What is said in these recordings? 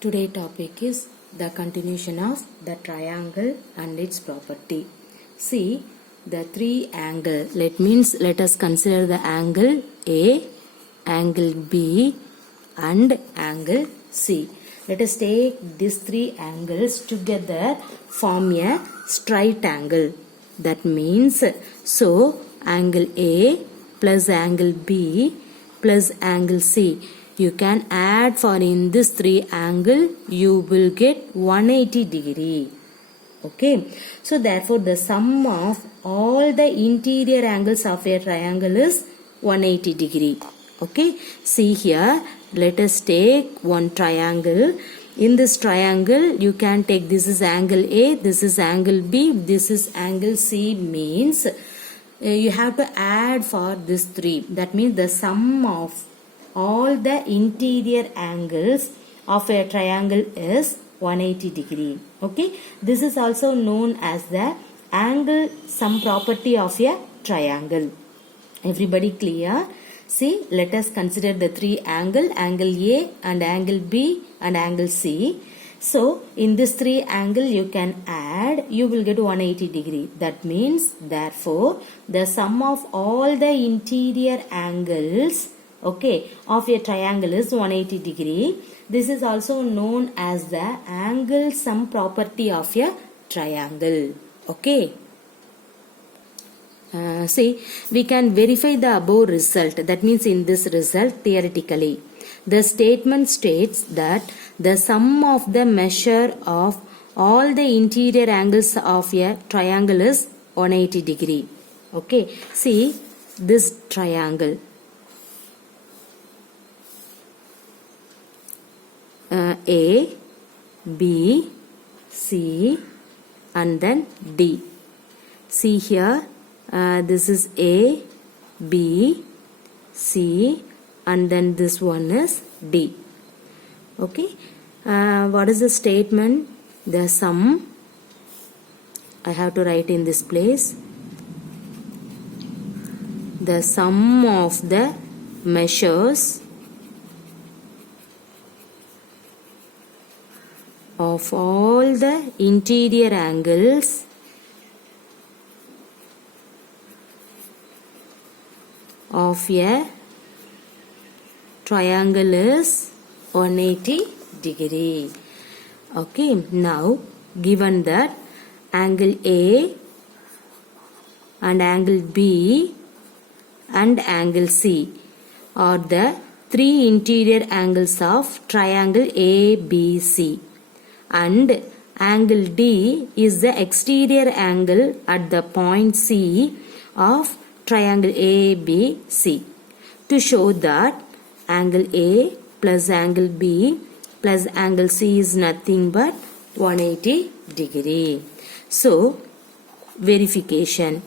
Today topic is the continuation of the triangle and its property. See the three angle. Let us consider the angle A, angle B and angle C. Let us take these three angles together form a straight angle. That means so angle A plus angle B plus angle C. You can add for in this three angle you will get 180 degree. Okay. So therefore the sum of all the interior angles of a triangle is 180 degree. Okay. See here, let us take one triangle. In this triangle you can take this is angle A, this is angle B, this is angle C, means you have to add for this three. That means the sum of all the interior angles of a triangle is 180 degree. Okay. This is also known as the angle sum property of a triangle. Everybody clear? See, let us consider the three angle A and angle B and angle C. So in this three angle you can add, you will get 180 degree. That means therefore the sum of all the interior angles, okay, of a triangle is 180 degree. This is also known as the angle sum property of a triangle. Okay. See, we can verify the above result. That means in this result theoretically, the statement states that the sum of the measure of all the interior angles of a triangle is 180 degree. Okay. See this triangle. A, B, C and then D. See here, this is A, B, C and then this one is D. Okay. What is the statement? The sum, I have to write in this place, the sum of the measures of all the interior angles of a triangle is 180 degree. Okay. Now given that angle A and angle B and angle C are the three interior angles of triangle ABC, and angle D is the exterior angle at the point C of triangle ABC. To show that angle A plus angle B plus angle C is nothing but 180 degree. So verification.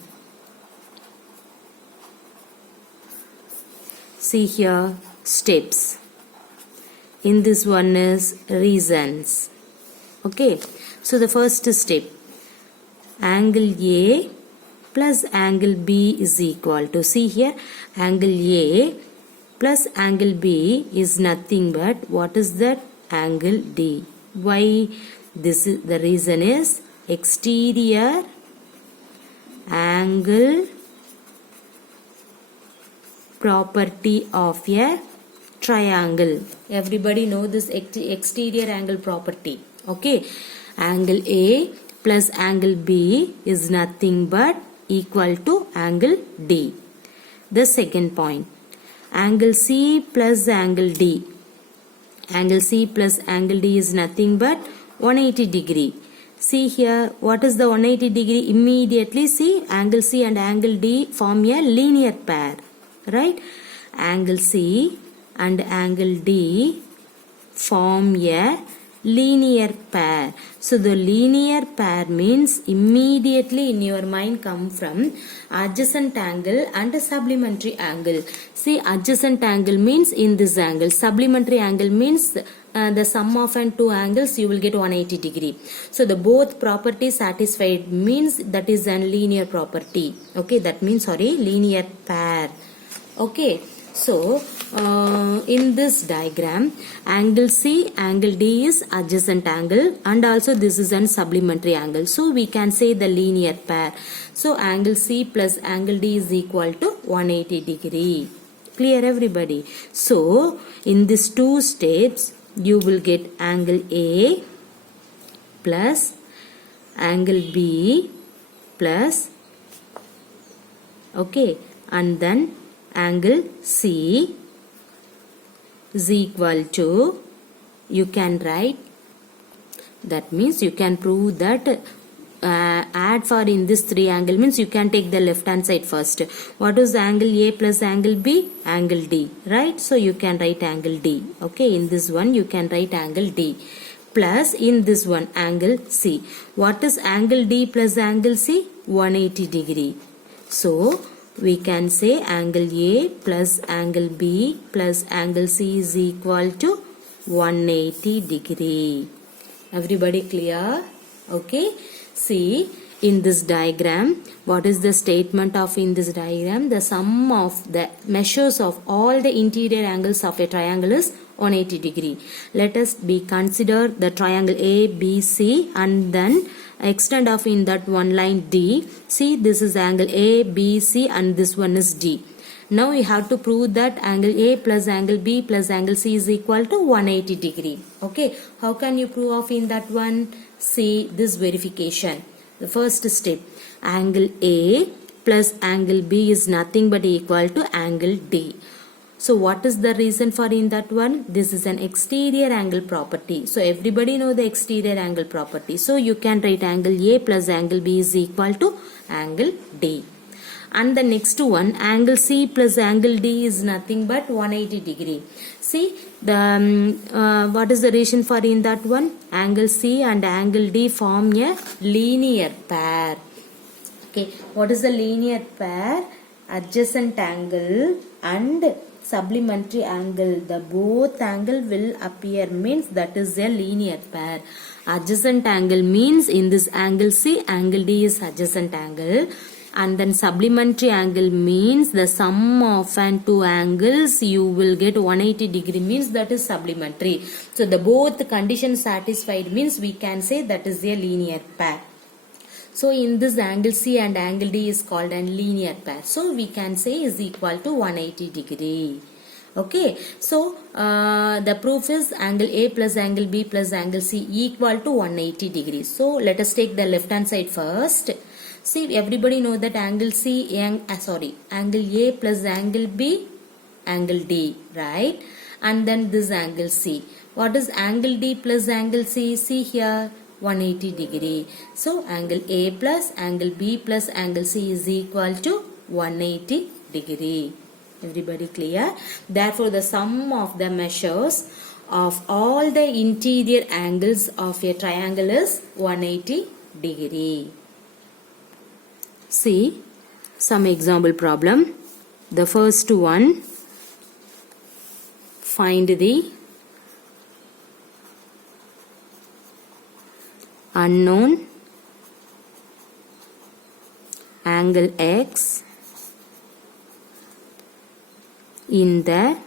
See here steps. In this one is reasons. Okay. So the first step, angle A plus angle B is equal to, see here, angle A plus angle B is nothing but what is that? Angle D. Why? This is the reason is exterior angle property of a triangle. Everybody know this exterior angle property. Okay. Angle A plus angle B is nothing but equal to angle D. The second point, angle C plus angle D. Angle C plus angle D is nothing but 180 degree. See here, what is the 180 degree? Immediately see, angle C and angle D form a linear pair. Right? Angle C and angle D form a linear pair. So the linear pair means immediately in your mind come from adjacent angle and supplementary angle. See, adjacent angle means in this angle, supplementary angle means the sum of and two angles you will get 180 degree. So the both properties satisfied means that is a linear property. Okay, that means linear pair. Okay, so in this diagram, angle C, angle D is adjacent angle, and also this is an supplementary angle. So we can say the linear pair. So angle C plus angle D is equal to 180 degree. Clear everybody? So in these two steps, you will get angle A plus angle B plus, okay, and then angle C is equal to, you can write, that means you can prove that add for in this three angle means you can take the left hand side first. What is angle A plus angle B? Angle D, right? So you can write angle D. Okay, in this one you can write angle D. Plus in this one angle C. What is angle D plus angle C? 180 degree. So we can say angle A plus angle B plus angle C is equal to 180 degree. Everybody clear? Okay. See, in this diagram, what is the statement of in this diagram? The sum of the measures of all the interior angles of a triangle is 180 degree. Let us be consider the triangle ABC and then extend off in that one line D. See, this is angle ABC and this one is D. Now we have to prove that angle A plus angle B plus angle C is equal to 180 degree. Okay, how can you prove off in that one? See this verification. The first step, angle A plus angle B is nothing but equal to angle D. So what is the reason for in that one? This is an exterior angle property. So everybody know the exterior angle property. So you can write angle A plus angle B is equal to angle D. And the next one, angle C plus angle D is nothing but 180 degree. See, the what is the reason for in that one? Angle C and angle D form a linear pair. Okay, what is the linear pair? Adjacent angle and supplementary angle. The both angle will appear means that is a linear pair. Adjacent angle means in this angle C, angle D is adjacent angle. And then supplementary angle means the sum of and two angles you will get 180 degree means that is supplementary. So the both conditions satisfied means we can say that is a linear pair. So in this angle C and angle D is called a linear pair. So we can say is equal to 180 degree. Okay, so the proof is angle A plus angle B plus angle C equal to 180 degrees. So let us take the left hand side first. See, everybody know that angle C, angle A plus angle B, angle D, right? And then this angle C. What is angle D plus angle C? See here, 180 degree. So angle A plus angle B plus angle C is equal to 180 degree. Everybody clear? Therefore, the sum of the measures of all the interior angles of a triangle is 180 degree. See some example problem. The first one, find the unknown angle X in the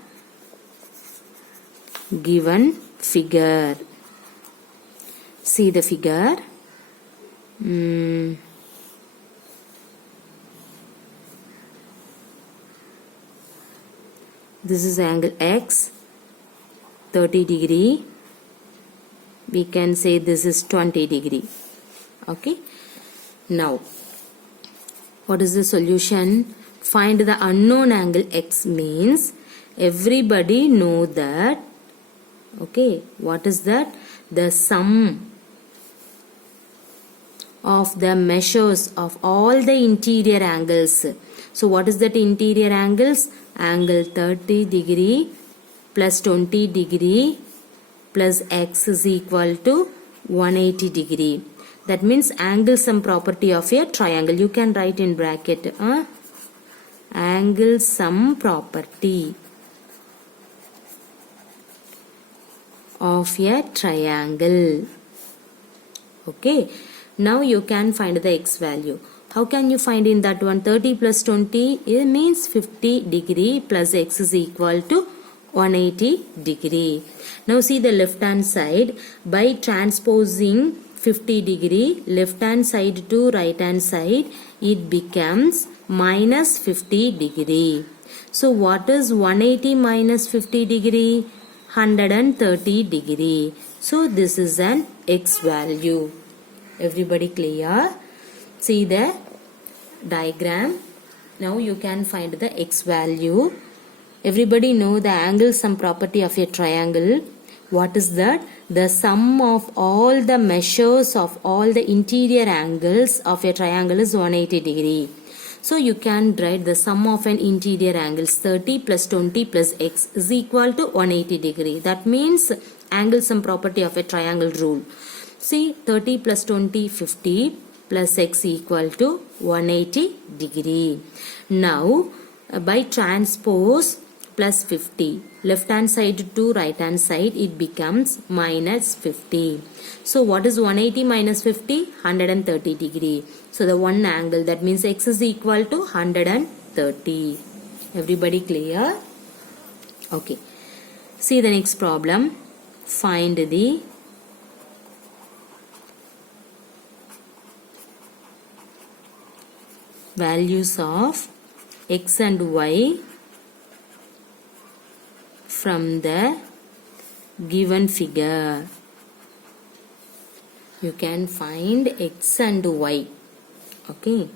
given figure. See the figure. This is angle X, 30 degree. We can say this is 20 degree. Okay. Now, what is the solution? Find the unknown angle X means everybody know that. Okay. What is that? The sum of the measures of all the interior angles. So what is that interior angles? Angle 30 degree plus 20 degree plus X is equal to 180 degree. That means angle sum property of a triangle. You can write in bracket. Angle sum property of a triangle. Okay. Now you can find the X value. How can you find in that one? 30 plus 20 it means 50 degree plus x is equal to 180 degree. Now see the left hand side. By transposing 50 degree left hand side to right hand side, it becomes minus 50 degree. So what is 180 minus 50 degree? 130 degree. So this is an x value. Everybody clear? See the diagram. Now you can find the x value. Everybody know the angle sum property of a triangle. What is that? The sum of all the measures of all the interior angles of a triangle is 180 degree. So you can write the sum of an interior angles 30 plus 20 plus x is equal to 180 degree. That means angle sum property of a triangle rule. See 30 plus 20 50 plus x equal to 180 degree. Now by transpose plus 50 left hand side to right hand side, it becomes minus 50. So what is 180 minus 50? 130 degree. So the one angle, that means x is equal to 130. Everybody clear? Okay. See the next problem. Find the values of x and y from the given figure. You can find x and y. Okay.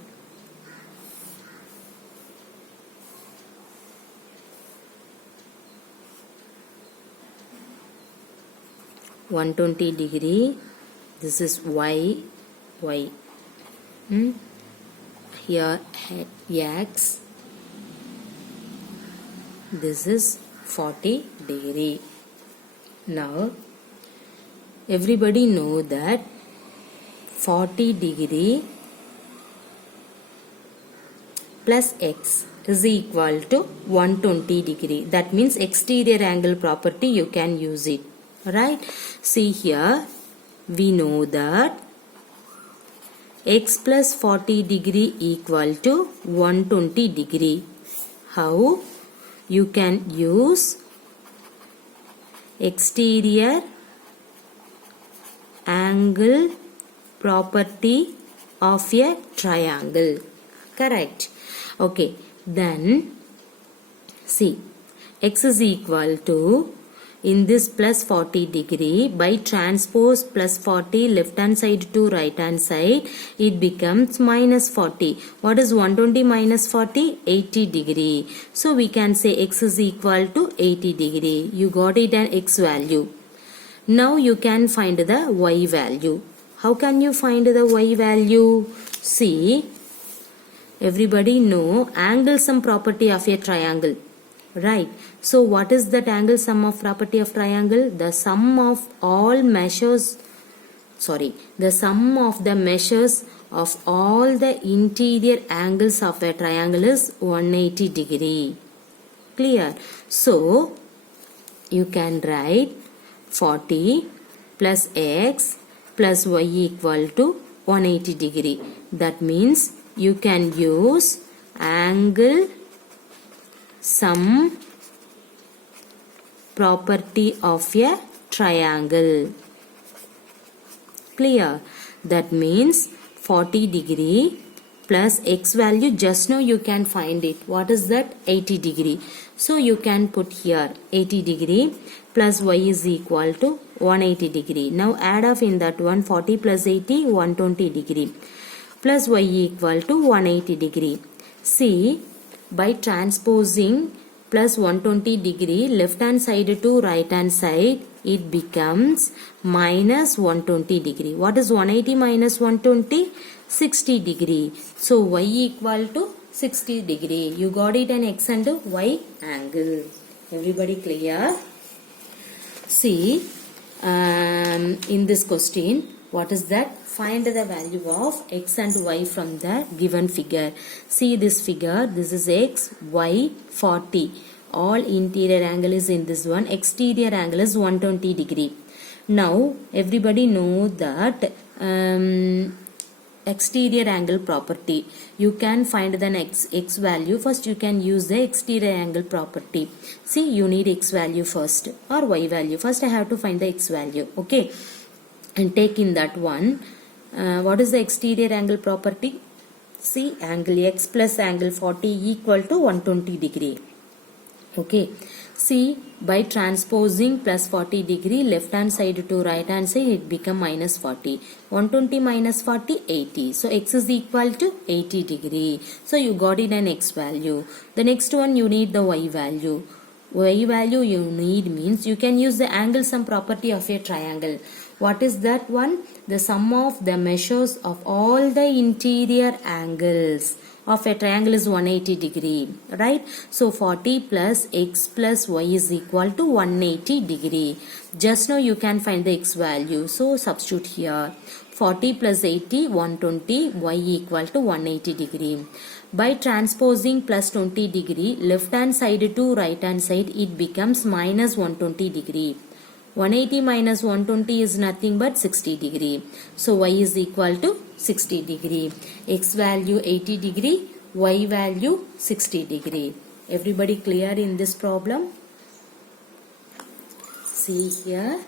(120 degree). This is y. Here x. This is 40 degree. Now everybody know that 40 degree plus x is equal to 120 degree. That means exterior angle property you can use it. Right? See here we know that x plus 40 degree equal to 120 degree. How? You can use exterior angle property of a triangle. Correct? Okay. Then see x is equal to, in this plus 40 degree, by transpose plus 40 left hand side to right hand side, it becomes minus 40. What is 120 minus 40? 80 degree. So we can say x is equal to 80 degree. You got it, an x value. Now you can find the y value. How can you find the y value? See, everybody know angle sum property of a triangle. Right. So what is that angle sum of property of triangle? The sum of all measures, the sum of the measures of all the interior angles of a triangle is 180 degree. Clear? So you can write 40 plus x plus y equal to 180 degree. That means you can use angle sum property of a triangle. Clear? That means 40 degree plus x value, just now you can find it. What is that? 80 degree. So you can put here 80 degree plus y is equal to 180 degree. Now add off in that one, 40 plus 80, 120 degree plus y equal to 180 degree. See, by transposing plus 120 degree left hand side to right hand side, it becomes minus 120 degree. What is 180 minus 120? 60 degree. So y equal to 60 degree. You got it, an x and y angle. Everybody clear? See, in this question, what is that? Find the value of x and y from the given figure. See this figure, this is x, y, 40. All interior angle is in this one, exterior angle is 120 degree. Now everybody know that exterior angle property. You can find the x value. First you can use the exterior angle property. See, you need x value first or y value. First I have to find the x value. Okay, and take in that one. What is the exterior angle property? See, angle x plus angle 40 equal to 120 degree. Okay, see, by transposing plus 40 degree left hand side to right hand side, it become minus 40. 120 minus 40, 80. So x is equal to 80 degree. So you got it an x value. The next one you need the y value. Y value you need means you can use the angle sum property of a triangle. What is that one? The sum of the measures of all the interior angles of a triangle is 180 degree, right? So 40 plus x plus y is equal to 180 degree. Just now you can find the x value. So substitute here. 40 plus 80, 120, y equal to 180 degree. By transposing plus 20 degree, left hand side to right hand side, it becomes minus 120 degree. 180 minus 120 is nothing but 60 degree. So y is equal to 60 degree. X value 80 degree, y value 60 degree. Everybody clear in this problem? See here,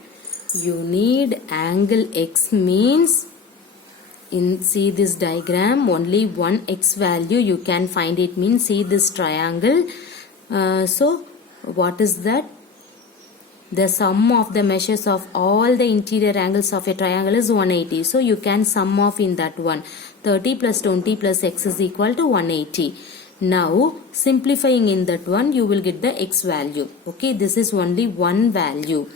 you need angle x means, see this diagram, only one x value you can find. It means see this triangle. So what is that? The sum of the measures of all the interior angles of a triangle is 180. So you can sum off in that one. 30 plus 20 plus x is equal to 180. Now simplifying in that one, you will get the x value. Okay, this is only one value.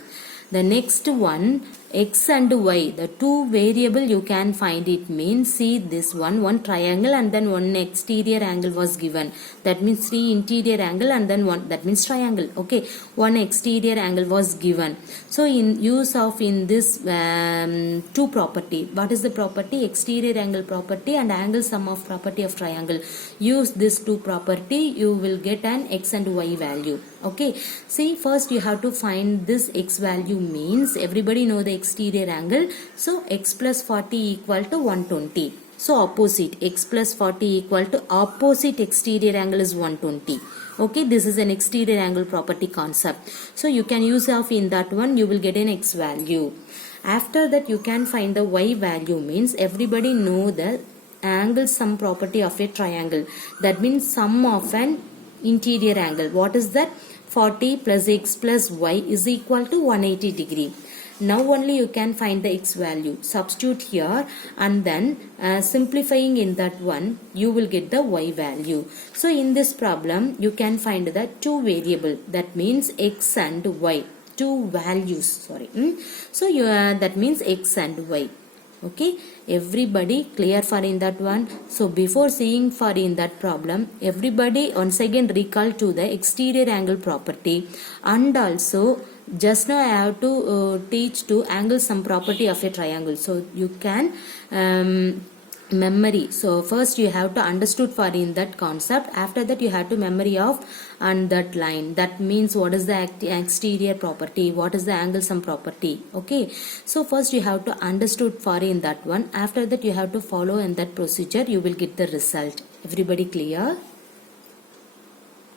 The next one, x and y, the two variable you can find. It means see this one triangle and then one exterior angle was given. That means three interior angle and then one, that means triangle. Okay, one exterior angle was given. So in use of in this two property, what is the property? Exterior angle property and angle sum of property of triangle. Use this two property, you will get an x and y value. Okay, see, first you have to find this x value means everybody know the exterior angle. So x plus 40 equal to 120. So opposite, x plus 40 equal to opposite exterior angle is 120. Okay, this is an exterior angle property concept. So you can use of in that one, you will get an x value. After that you can find the y value means everybody know the angle sum property of a triangle. That means sum of an interior angle. What is that? 40 plus x plus y is equal to 180 degree. Now only you can find the x value. Substitute here and then simplifying in that one, you will get the y value. So in this problem, you can find the two variable. That means x and y. Two values, sorry. So that means x and y. Okay, everybody clear for in that one? So before seeing for in that problem, everybody once again recall to the exterior angle property, and also just now I have to teach to angle sum property of a triangle. So you can memory. So first you have to understood for in that concept. After that you have to memory of and that line. That means what is the exterior property, what is the angle sum property. Okay, so first you have to understood for in that one. After that you have to follow in that procedure, you will get the result. Everybody clear?